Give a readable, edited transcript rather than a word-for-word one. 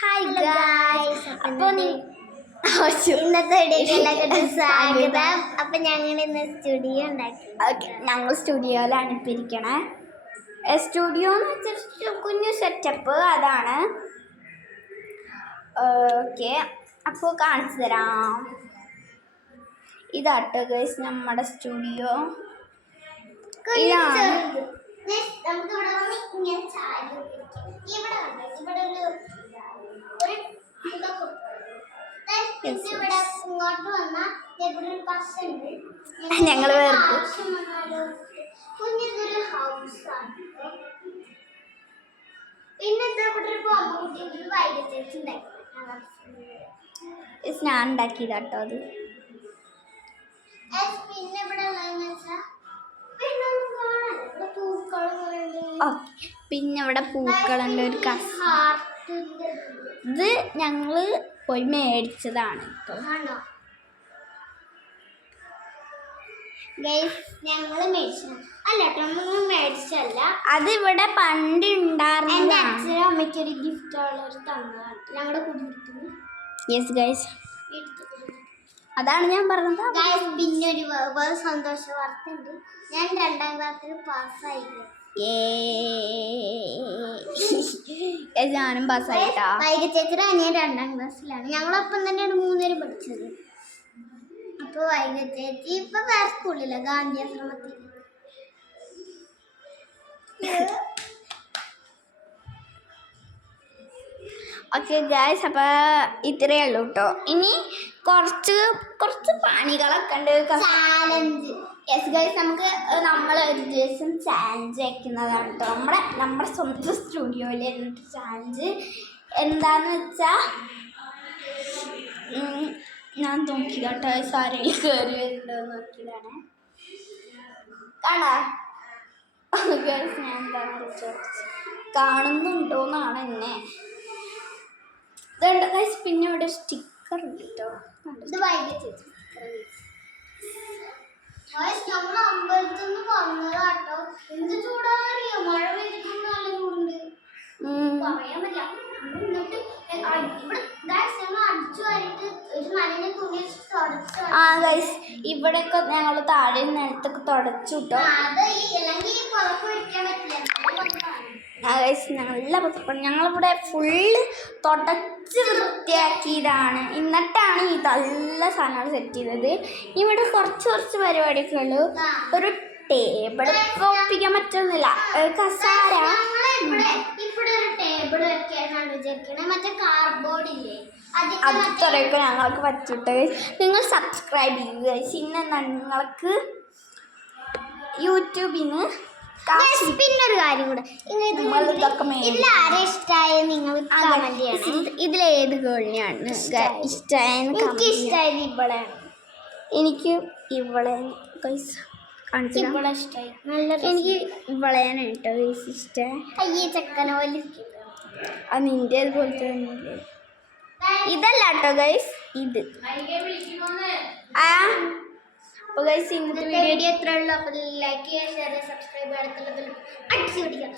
Hi guys, അപ്പോൾ ഇന്നത്തെ വീഡിയോയിലേക്ക് സ്വാഗതം. അപ്പം ഞങ്ങൾ ഇന്ന് സ്റ്റുഡിയോ ഉണ്ടാക്കി. ഞങ്ങൾ സ്റ്റുഡിയോയിലാണ് ഇപ്പം ഇരിക്കണേ. സ്റ്റുഡിയോ എന്ന് വെച്ചാൽ കുഞ്ഞു സെറ്റപ്പ്, അതാണ്. ഓക്കെ, അപ്പോൾ കാണിച്ചു തരാം. ഇതാട്ടോ ഗൈസ് നമ്മുടെ സ്റ്റുഡിയോ. ഇതാണ് ഞങ്ങൾ ഞാൻ ഉണ്ടാക്കിയതാട്ടോ അത്. പിന്നെ ഇവിടെ പൂക്കളുണ്ട്. ഒരു ഇത് ഞങ്ങള് പോയി മേടിച്ചതാണ് കേട്ടോ. ഞങ്ങള് മേടിച്ചല്ല, അത് ഇവിടെ പണ്ട് ഉണ്ടായിരുന്നു. എന്റെ അച്ഛനും അമ്മയ്ക്കൊരു ഗിഫ്റ്റ് ഉള്ളവർ തന്നതാണ് ഞങ്ങളുടെ കുടുംബത്തിന്. യെസ് ഗൈസ്, അതാണ് ഞാൻ പറഞ്ഞത്. പിന്നെ ഒരു സന്തോഷ വാർത്ത ഉണ്ട്. ഞാൻ 2ാം ക്ലാസ്സിൽ പാസ്സായി. ഞാനും പാസ്സായിട്ടാ. വൈകി ചേച്ചിയുടെ അനിയൻ 2ാം ക്ലാസ്സിലാണ്. ഞങ്ങളൊപ്പം തന്നെയാണ് 3 പേരും പഠിച്ചത്. അപ്പൊ വൈകി ചേച്ചി ഇപ്പൊ വേറെ സ്കൂളില്ല, ഗാന്ധി ആശ്രമത്തിൽ. ഓക്കെ ഗൈസ്, അപ്പോൾ ഇത്രയേ ഉള്ളൂ കേട്ടോ. ഇനി കുറച്ച് പണികളൊക്കെ ഉണ്ട്. ചാലഞ്ച്. യെസ് ഗൈസ്, നമ്മൾ ഒരു ദിവസം ചാലഞ്ച് വയ്ക്കുന്നതാണ് കേട്ടോ. നമ്മുടെ സ്വന്തം സ്റ്റുഡിയോയിൽ ഇരുന്നിട്ട് ചാലഞ്ച് എന്താന്ന് വെച്ചാൽ, ഞാൻ നോക്കിയതാട്ടോ സാരയിൽ കയറി വരുന്നുണ്ടോ നോക്കിയതാണ്. കാണാ ഗൈസ്, ഞാൻ എന്താണെന്ന് വെച്ചാൽ കാണുന്നുണ്ടോന്നാണ് എന്നെ. ഇതുണ്ട് ഗൈസ്. പിന്നെ ഇവിടെ സ്റ്റിക്കർ ഉണ്ട് കേട്ടോ. ഇത് വൈകി ചേച്ചി നമ്മൾ അമ്പലത്തിൽ നിന്ന് വന്നതാട്ടോ. എന്ത് ചൂടാറിയോ, മഴ പെയ്തിട്ടുണ്ട്, നല്ല ചൂടുണ്ട്, പറയാൻ പറ്റില്ല. എന്നിട്ട് ഇവിടെ അടിച്ചു വാരിട്ട് ഒരു നനഞ്ഞ തുണി തുടച്ചു. ഗൈസ്, ഇവിടെയൊക്കെ ഞങ്ങൾ താഴെ നിലത്തൊക്കെ തുടച്ചു കിട്ടോ. നല്ല പുറപ്പെട്ട് ഞങ്ങളിവിടെ ഫുള്ള് തുടച്ച് വൃത്തിയാക്കിയതാണ്. എന്നിട്ടാണ് ഈ നല്ല സാധനങ്ങൾ സെറ്റ് ചെയ്തത്. ഇവിടെ കുറച്ച് പരിപാടിയൊക്കെ ഉള്ളൂ. ഒരു ടേബിൾ ഒപ്പിക്കാൻ പറ്റുന്നില്ല, കസാര. അത്രയൊക്കെ ഞങ്ങൾക്ക് പറ്റിയിട്ട് നിങ്ങൾ സബ്സ്ക്രൈബ് ചെയ്യുക. പിന്നെ നിങ്ങൾക്ക് യൂട്യൂബിന് പിന്നൊരു കാര്യം കൂടെ, ഇതിലാരെ ഇഷ്ടമായ നിങ്ങൾ കമന്റ് ചെയ്യണം. ഇതിലേത് ഗേളിനെയാണ് ഇഷ്ടമായെന്ന്. എനിക്ക് ഇഷ്ടമായത് ഇവളെയാണ്. എനിക്ക് ഇവളെ ഇവളെ ഇഷ്ടമായി. നല്ല എനിക്ക് ഇവളെയാണ് കേട്ടോ ഇഷ്ടം. അയ്യേ, ചെക്കന പോലെ. അത് നിൻ്റെ അതുപോലത്തെ തന്നെ. ഇതല്ല കേട്ടോ ഗൈസ്, ഇത്. അപ്പോൾ ഗൈസ്, ഇന്നത്തെ വീഡിയോ എത്ര ഉള്ളൂ. അപ്പോൾ ലൈക്ക് ചെയ്യുക, ഷെയർ ചെയ്യുക, സബ്സ്ക്രൈബ് ചെയ്യുക. അടുത്തുള്ള അടിച്ചു പിടിക്കുക.